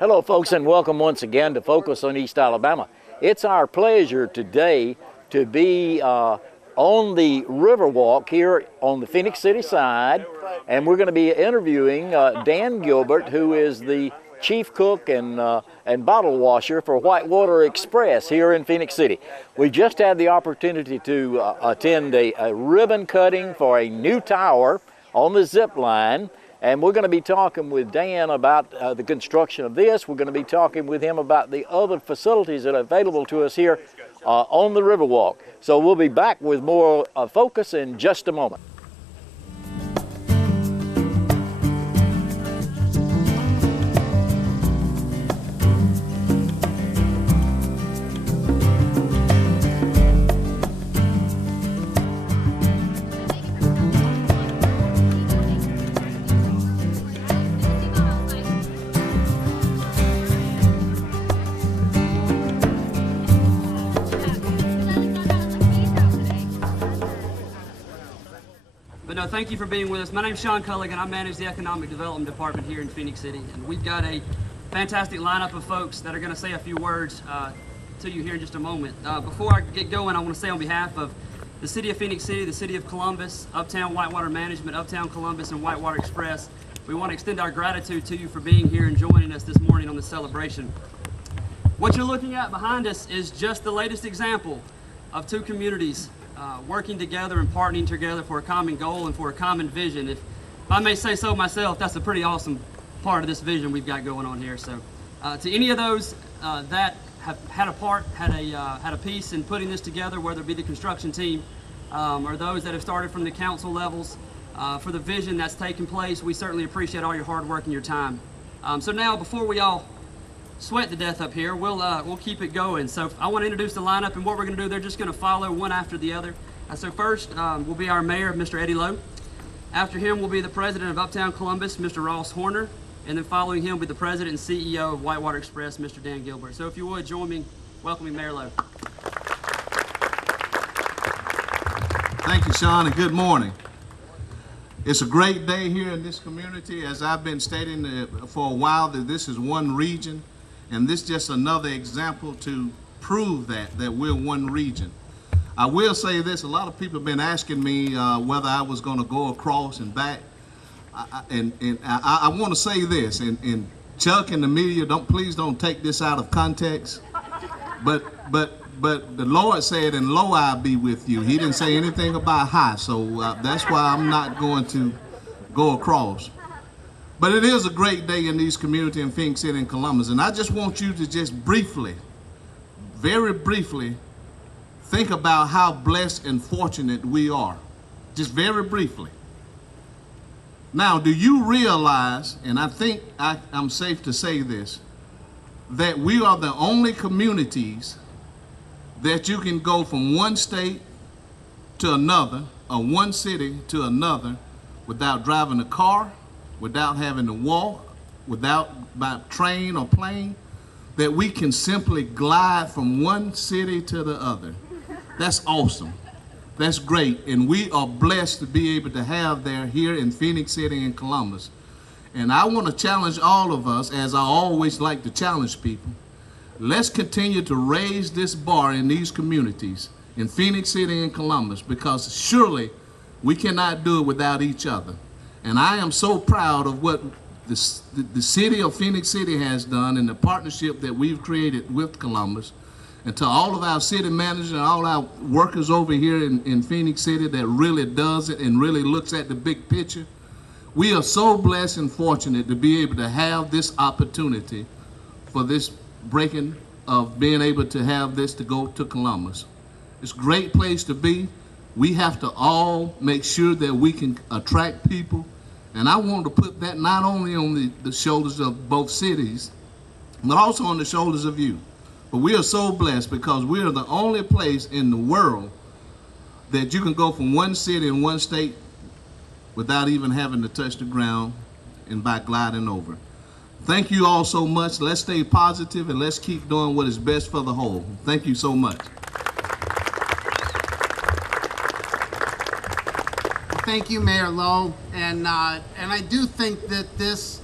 Hello folks, and welcome once again to Focus on East Alabama. It's our pleasure today to be on the Riverwalk here on the Phoenix City side, and we're going to be interviewing Dan Gilbert, who is the chief cook and bottle washer for Whitewater Express here in Phoenix City. We just had the opportunity to attend a ribbon cutting for a new tower on the Zipline. And we're going to be talking with Dan about the construction of this. We're going to be talking with him about the other facilities that are available to us here on the Riverwalk. So we'll be back with more Focus in just a moment. Thank you for being with us. My name's Sean Culligan. I manage the Economic Development Department here in Phoenix City. And we've got a fantastic lineup of folks that are going to say a few words to you here in just a moment. Before I get going, I want to say on behalf of the City of Phoenix City, the City of Columbus, Uptown Whitewater Management, Uptown Columbus, and Whitewater Express, we want to extend our gratitude to you for being here and joining us this morning on this celebration. What you're looking at behind us is just the latest example of two communities working together and partnering together for a common goal and for a common vision. If I may say so myself, that's a pretty awesome part of this vision we've got going on here. So to any of those that have had a piece in putting this together, whether it be the construction team or those that have started from the council levels for the vision that's taken place, we certainly appreciate all your hard work and your time. So now, before we all sweat to death up here, we'll keep it going. So I want to introduce the lineup, and what we're going to do, they're just going to follow one after the other. So first will be our mayor, Mr. Eddie Lowe. After him will be the president of Uptown Columbus, Mr. Ross Horner, and then following him will be the president and CEO of Whitewater Express, Mr. Dan Gilbert. So if you would join me welcoming Mayor Lowe. Thank you, Sean, and good morning. It's a great day here in this community. As I've been stating for a while, that this is one region. And this is just another example to prove that we're one region. I will say this, a lot of people have been asking me whether I was going to go across and back. I want to say this, and Chuck and the media, please don't take this out of context. But the Lord said, "And lo, I be with you." He didn't say anything about high, so that's why I'm not going to go across. But it is a great day in these communities in Phoenix City and Columbus. And I just want you to just briefly, very briefly, think about how blessed and fortunate we are. Just very briefly. Now, do you realize, and I think I'm safe to say this, that we are the only communities that you can go from one state to another, or one city to another, without driving a car, without having to walk, by train or plane, that we can simply glide from one city to the other. That's awesome. That's great. And we are blessed to be able to have that here in Phoenix City and Columbus. And I want to challenge all of us, as I always like to challenge people, let's continue to raise this bar in these communities, in Phoenix City and Columbus, because surely we cannot do it without each other. And I am so proud of what the city of Phoenix City has done and the partnership that we've created with Columbus. And to all of our city managers and all our workers over here in Phoenix City that really does it and really looks at the big picture, we are so blessed and fortunate to be able to have this opportunity for this breaking of being able to have this to go to Columbus. It's a great place to be. We have to all make sure that we can attract people. And I want to put that not only on the shoulders of both cities, but also on the shoulders of you. But we are so blessed because we are the only place in the world that you can go from one city and one state without even having to touch the ground and by gliding over. Thank you all so much. Let's stay positive and let's keep doing what is best for the whole. Thank you so much. Thank you, Mayor Lowe, and I do think that this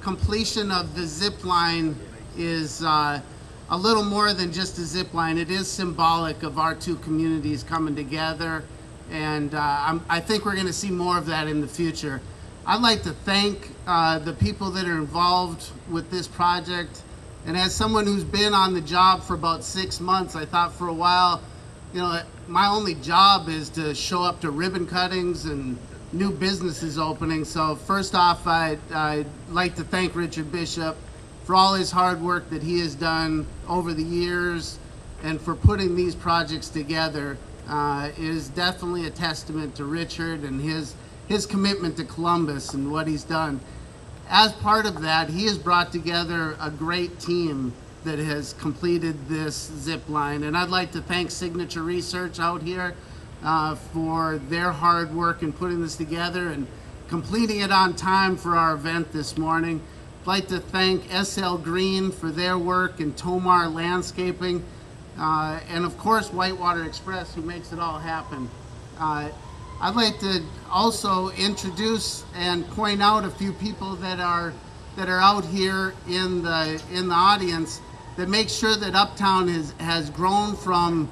completion of the zip line is a little more than just a zip line. It is symbolic of our two communities coming together, and I think we're going to see more of that in the future. I'd like to thank the people that are involved with this project. And as someone who's been on the job for about 6 months, I thought for a while, you know, my only job is to show up to ribbon cuttings and new businesses opening. So first off, I'd like to thank Richard Bishop for all his hard work that he has done over the years and for putting these projects together. It is definitely a testament to Richard and his commitment to Columbus and what he's done. As part of that, he has brought together a great team that has completed this zip line. And I'd like to thank Signature Research out here for their hard work in putting this together and completing it on time for our event this morning. I'd like to thank SL Green for their work and Tomar Landscaping, and of course Whitewater Express, who makes it all happen. I'd like to also introduce and point out a few people that are out here in the audience that make sure that Uptown has grown from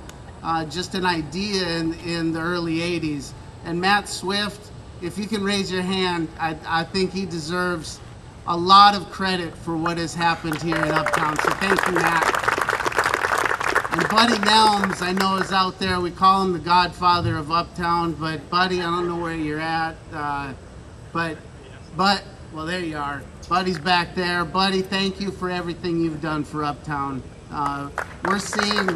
just an idea in the early 80s. And Matt Swift, if you can raise your hand, I think he deserves a lot of credit for what has happened here in Uptown. So thank you, Matt. And Buddy Nelms, I know, is out there. We call him the godfather of Uptown, but Buddy, I don't know where you're at. But, well, there you are. Buddy's back there. Buddy, thank you for everything you've done for Uptown. We're seeing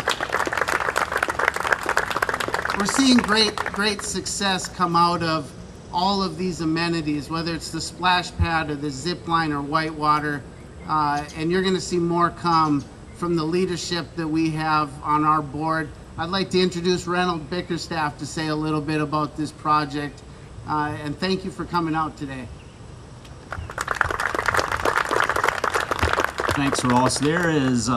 great success come out of all of these amenities, whether it's the splash pad or the zip line or Whitewater, and you're going to see more come from the leadership that we have on our board. I'd like to introduce Reynold Bickerstaff to say a little bit about this project, and thank you for coming out today. Thanks, Ross. There is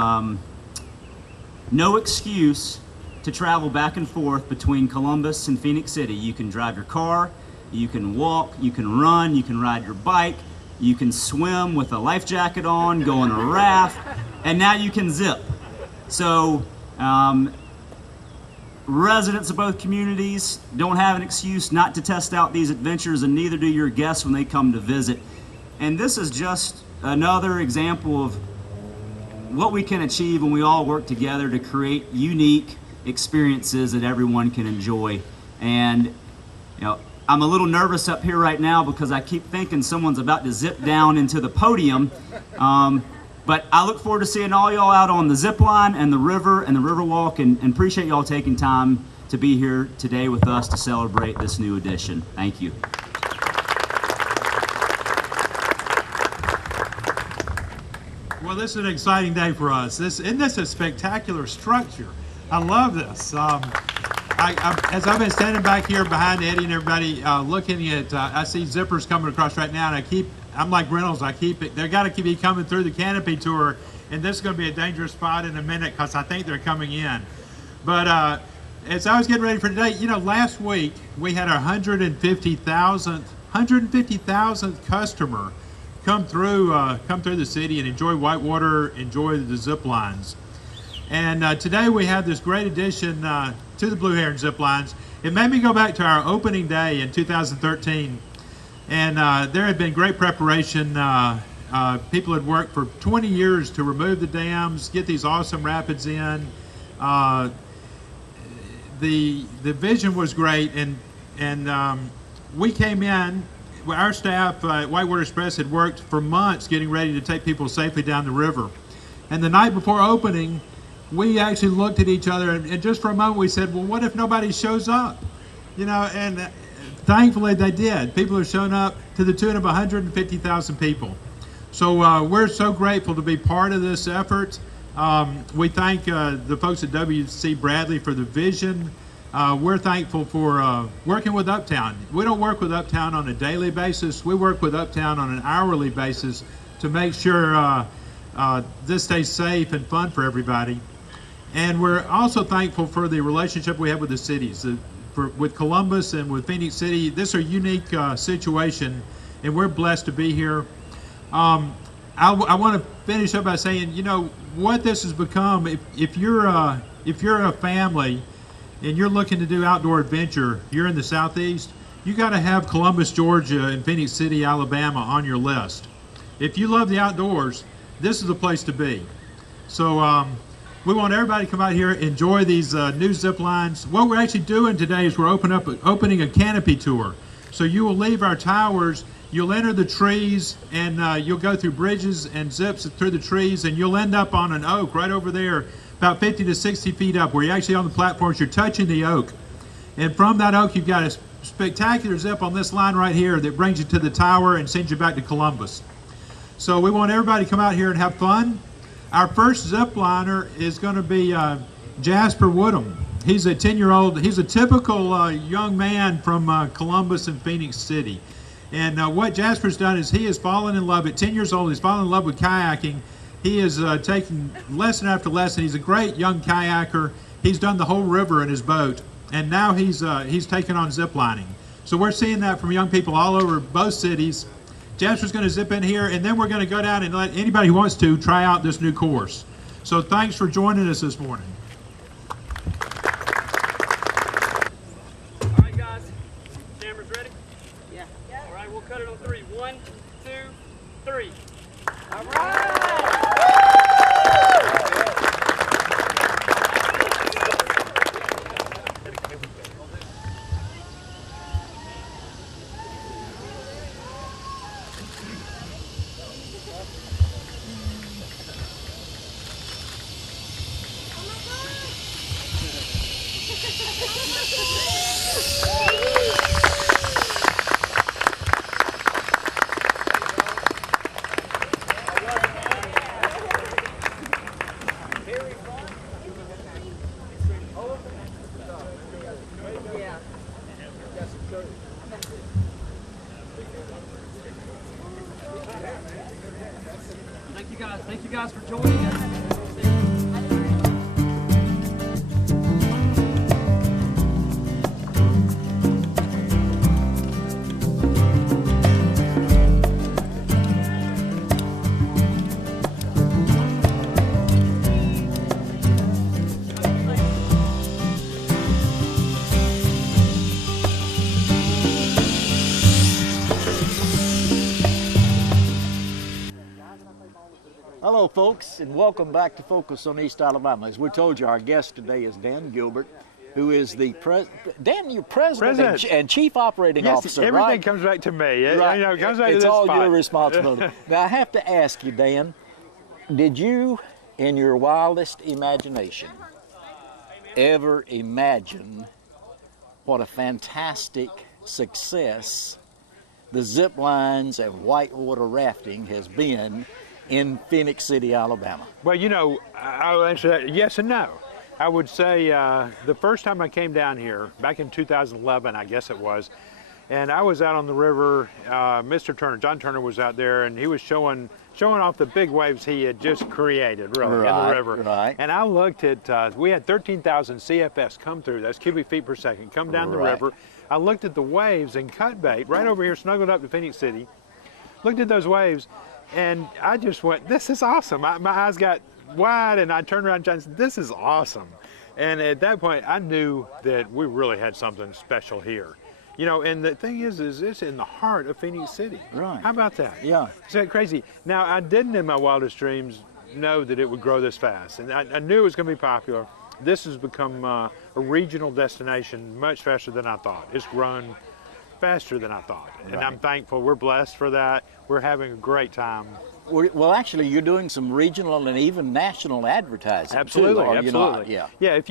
no excuse to travel back and forth between Columbus and Phoenix City. You can drive your car, you can walk, you can run, you can ride your bike, you can swim with a life jacket on, go on a raft, and now you can zip. So residents of both communities don't have an excuse not to test out these adventures, and neither do your guests when they come to visit. And this is just another example of what we can achieve when we all work together to create unique experiences that everyone can enjoy. And you know, I'm a little nervous up here right now because I keep thinking someone's about to zip down into the podium. But I look forward to seeing all y'all out on the zip line and the river and the river walk, and appreciate y'all taking time to be here today with us to celebrate this new edition. Thank you. Well, this is an exciting day for us. Isn't this a spectacular structure? I love this. As I've been standing back here behind Eddie and everybody looking at, I see zippers coming across right now, and I'm like Reynolds, they've got to be coming through the canopy tour, and this is going to be a dangerous spot in a minute because I think they're coming in. But as I was getting ready for today, you know, last week we had our 150,000th customer come through the city and enjoy Whitewater, enjoy the zip lines. And today we have this great addition to the Blue Heron zip lines. It made me go back to our opening day in 2013, and there had been great preparation. People had worked for 20 years to remove the dams, get these awesome rapids in. The vision was great, and we came in. Our staff at Whitewater Express had worked for months getting ready to take people safely down the river. And the night before opening, we actually looked at each other, and just for a moment we said, well, what if nobody shows up? You know, and thankfully they did. People have shown up to the tune of 150,000 people. So we're so grateful to be part of this effort. We thank the folks at W.C. Bradley for the vision. We're thankful for working with Uptown. We don't work with Uptown on a daily basis. We work with Uptown on an hourly basis to make sure this stays safe and fun for everybody. And we're also thankful for the relationship we have with the cities. With Columbus and with Phoenix City, this is a unique situation, and we're blessed to be here. I want to finish up by saying, you know, what this has become. If you're a family and you're looking to do outdoor adventure, you're in the Southeast, you got to have Columbus, Georgia, and Phoenix City, Alabama on your list. If you love the outdoors, this is the place to be. So we want everybody to come out here, enjoy these new zip lines. What we're actually doing today is we're opening a canopy tour. So you will leave our towers, you'll enter the trees, and you'll go through bridges and zips through the trees, and you'll end up on an oak right over there, about 50 to 60 feet up, where you're actually on the platforms, you're touching the oak. And from that oak, you've got a spectacular zip on this line right here that brings you to the tower and sends you back to Columbus. So we want everybody to come out here and have fun. Our first zip liner is going to be Jasper Woodham. He's a 10-year-old. He's a typical young man from Columbus and Phoenix City. And what Jasper's done is he has fallen in love. At 10 years old, he's fallen in love with kayaking. He is taking lesson after lesson. He's a great young kayaker. He's done the whole river in his boat. And now he's taken on zip lining. So we're seeing that from young people all over both cities. Jasper's going to zip in here, and then we're going to go down and let anybody who wants to try out this new course. So thanks for joining us this morning. All right, guys. Cameras ready? Yeah. All right, we'll cut it on 3. 1, 2, 3. All right. Thank you guys for joining us. Hello, folks, and welcome back to Focus on East Alabama. As we told you, our guest today is Dan Gilbert, who is the Dan, you're president and chief operating officer, everything right? comes back to me. Right. You know, it comes back to it's this all spot. your responsibility. Now, I have to ask you, Dan, did you, in your wildest imagination, ever imagine what a fantastic success the zip lines and whitewater rafting has been in Phoenix City, Alabama? Well, you know, I'll answer that yes and no. I would say the first time I came down here, back in 2011, I guess it was, and I was out on the river. Mr. Turner, John Turner, was out there, and he was showing off the big waves he had just created, really, in the river. Right. And I looked at, we had 13,000 CFS come through, that's cubic feet per second, come down the river. I looked at the waves and cut bait right over here, snuggled up to Phoenix City, looked at those waves, and I just went, this is awesome. My eyes got wide, and I turned around and said, this is awesome. And at that point, I knew that we really had something special here. You know, and the thing is it's in the heart of Phoenix City. Right. How about that? Yeah. Is that crazy? Now, I didn't in my wildest dreams know that it would grow this fast. And I knew it was going to be popular. This has become a regional destination much faster than I thought. It's grown faster than I thought. And I'm thankful. We're blessed for that. We're having a great time. Well, actually, you're doing some regional and even national advertising. Absolutely, too, absolutely. Yeah. Yeah. If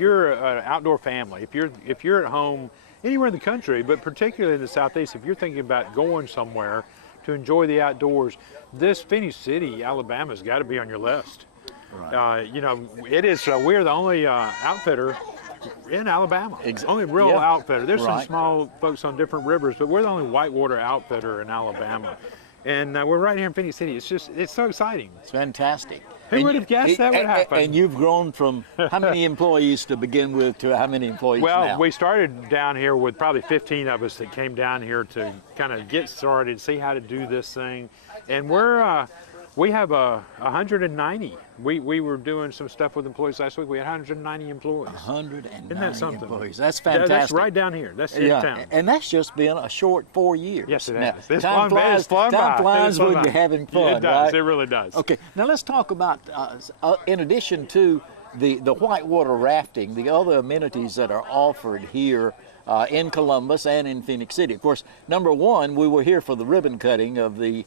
you're an outdoor family, if you're at home anywhere in the country, but particularly in the Southeast, if you're thinking about going somewhere to enjoy the outdoors, this Phoenix City, Alabama's got to be on your list. Right. You know, it is. We're the only outfitter in Alabama. Only real outfitter. There's some small folks on different rivers, but we're the only whitewater outfitter in Alabama. And we're right here in Phoenix City. It's so exciting. It's fantastic. Who would have guessed that would happen? And you've grown from how many employees to begin with to how many employees Well, now? we started down here with probably 15 of us that came down here to kind of get started, see how to do this thing. And we have 190. We were doing some stuff with employees last week. We had 190 employees. 190 Isn't that something? employees. That's fantastic. That's right down here. That's in town. And that's just been a short 4 years. Yes, it now, has. It's time flies flies by. when you're having fun, It does. right? It really does. Okay, now let's talk about, in addition to the whitewater rafting, the other amenities that are offered here in Columbus and in Phoenix City. Of course, number one, we were here for the ribbon cutting of the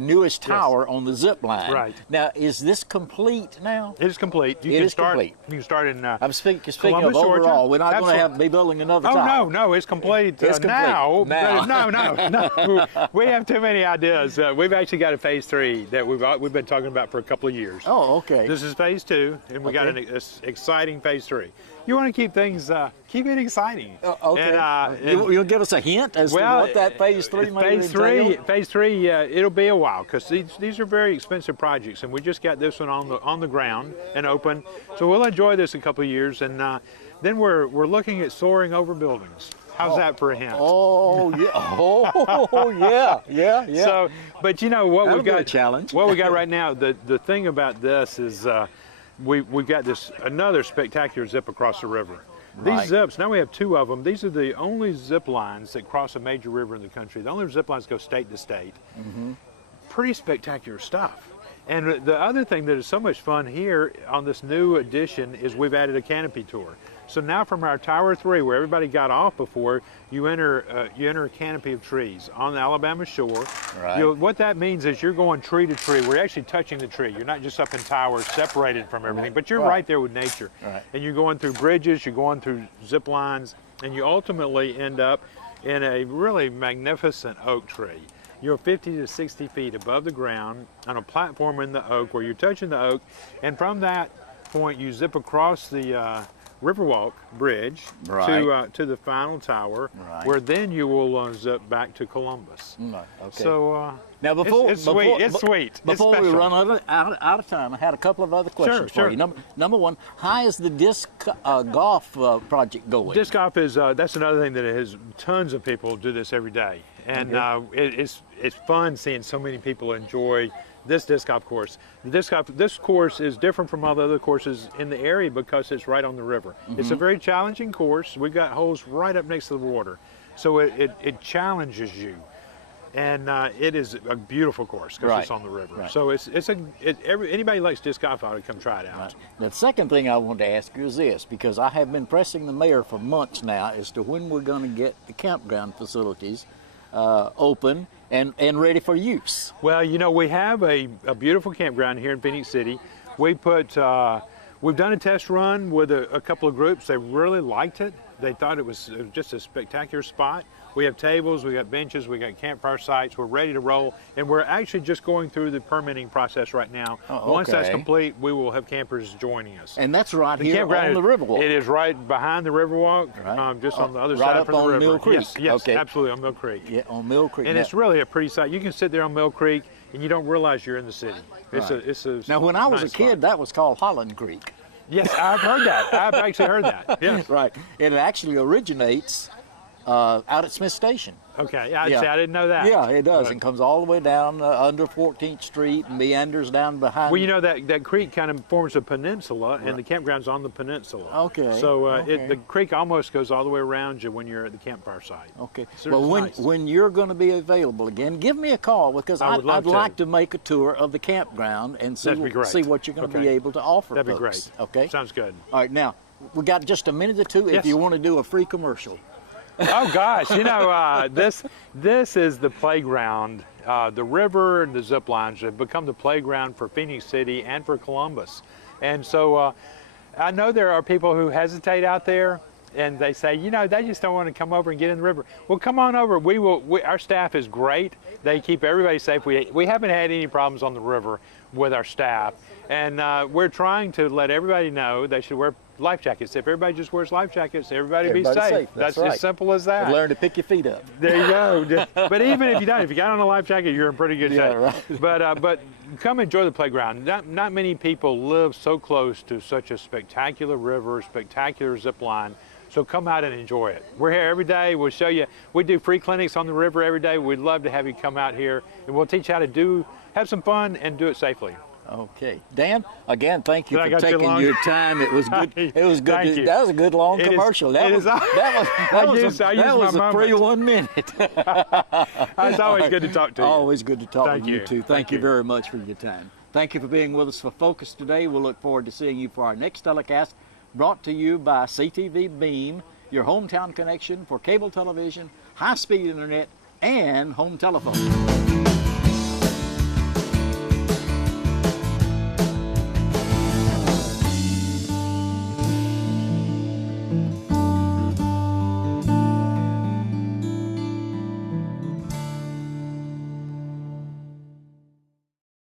newest tower on the zip line. Right. Now, is this complete now? It is complete. It is complete. You can start in I'm speaking Columbus, of overall. Georgia. We're not going to be building another tower. No, it's complete, It's complete. now. Now. No. We have too many ideas. We've actually got a phase 3 that we've been talking about for a couple of years. Oh, okay. This is phase 2, and we got an exciting phase 3. You want to keep things, keep it exciting. Okay. And, you'll give us a hint as to what that phase 3 might entail? Phase 3, it'll be a while because these are very expensive projects, and we just got this one on the ground and open. So we'll enjoy this a couple of years, and then we're looking at soaring over buildings. How's that for a hint? Oh yeah! Oh yeah! So, but you know what That'll we've got? Be a challenge. What we got right now. The thing about this is we've got another spectacular zip across the river. Right. These zips, now we have 2 of them. These are the only zip lines that cross a major river in the country. The only zip lines go state to state. Mm-hmm. Pretty spectacular stuff. And the other thing that is so much fun here on this new addition is we've added a canopy tour. So now from our Tower 3, where everybody got off before, you enter a canopy of trees on the Alabama shore. Right. What that means is you're going tree to tree. We're actually touching the tree. You're not just up in towers separated from everything, but you're right there with nature. Right. And you're going through bridges, you're going through zip lines, and you ultimately end up in a really magnificent oak tree. You're 50 to 60 feet above the ground on a platform in the oak where you're touching the oak, and from that point you zip across the Riverwalk Bridge to the final tower, where then you will zip back to Columbus. Okay. So now it's sweet. Before we run out of time, I had a couple of other questions for you. Number one, how is the disc golf project going? Disc golf is that's another thing that has tons of people do this every day, and it's fun seeing so many people enjoy this disc golf course. This course is different from all the other courses in the area because it's right on the river. Mm-hmm. It's a very challenging course. We've got holes right up next to the water, so it challenges you, and it is a beautiful course because it's on the river. Right. So anybody who likes disc golf ought to come try it out. Right. The second thing I want to ask you is this, because I have been pressing the mayor for months now as to when we're going to get the campground facilities open and ready for use. Well, you know, we have a beautiful campground here in Phoenix City. We've done a test run with a couple of groups. They really liked it. They thought it was just a spectacular spot. We have tables, we got benches, we got campfire sites. We're ready to roll, and we're actually just going through the permitting process right now. Once that's complete, we will have campers joining us. And that's right here on the Riverwalk. It is right behind the Riverwalk, just on the other side from the river. Mill Creek. Yes, absolutely, on Mill Creek. Yeah, on Mill Creek. And it's really a pretty sight. You can sit there on Mill Creek, and you don't realize you're in the city. It's a now, when I was nice a kid, spot. that was called Holland Creek. Yes, I've heard that. I've actually heard that. Yes. Right. It actually originates out at Smith Station. Okay, yeah, see, I didn't know that. Yeah, it does, and comes all the way down under 14th Street and meanders down behind. Well, you know, that creek kind of forms a peninsula, and the campground's on the peninsula. Okay. So the creek almost goes all the way around you when you're at the campfire site. Okay. So well, nice. when you're going to be available again, give me a call, because I'd like to make a tour of the campground and see what you're going to be able to offer. That'd be folks. great. Okay. Sounds good. All right, now we got just a minute or two if you want to do a free commercial. Oh gosh, you know, this is the playground. The river and the zip lines have become the playground for Phoenix City and for Columbus. And so I know there are people who hesitate out there, and they say, you know, they just don't want to come over and get in the river. Well, come on over. Our staff is great. They keep everybody safe. We haven't had any problems on the river with our staff. And we're trying to let everybody know they should wear life jackets. If everybody just wears life jackets, everybody be Everybody's safe. safe. That's right. as simple as that. Learn to pick your feet up. There you go. But even if you don't, if you got on a life jacket, you're in pretty good shape. Right. But come enjoy the playground. Not many people live so close to such a spectacular river, spectacular zip line. So come out and enjoy it. We're here every day. We'll show you. We do free clinics on the river every day. We'd love to have you come out here, and we'll teach you how to have some fun and do it safely. Okay, Dan. Again, thank you Did I for got you taking long? your time. It was good. It was good. Thank you. That was a good long It is- commercial. That it was is- I use my a free moment. 1 minute. It's always good to talk to you. Always good to talk Thank with you you. too. Thank Thank you you. very much for your time. Thank you for being with us for Focus today. We'll look forward to seeing you for our next telecast, brought to you by CTV Beam, your hometown connection for cable television, high-speed internet, and home telephone.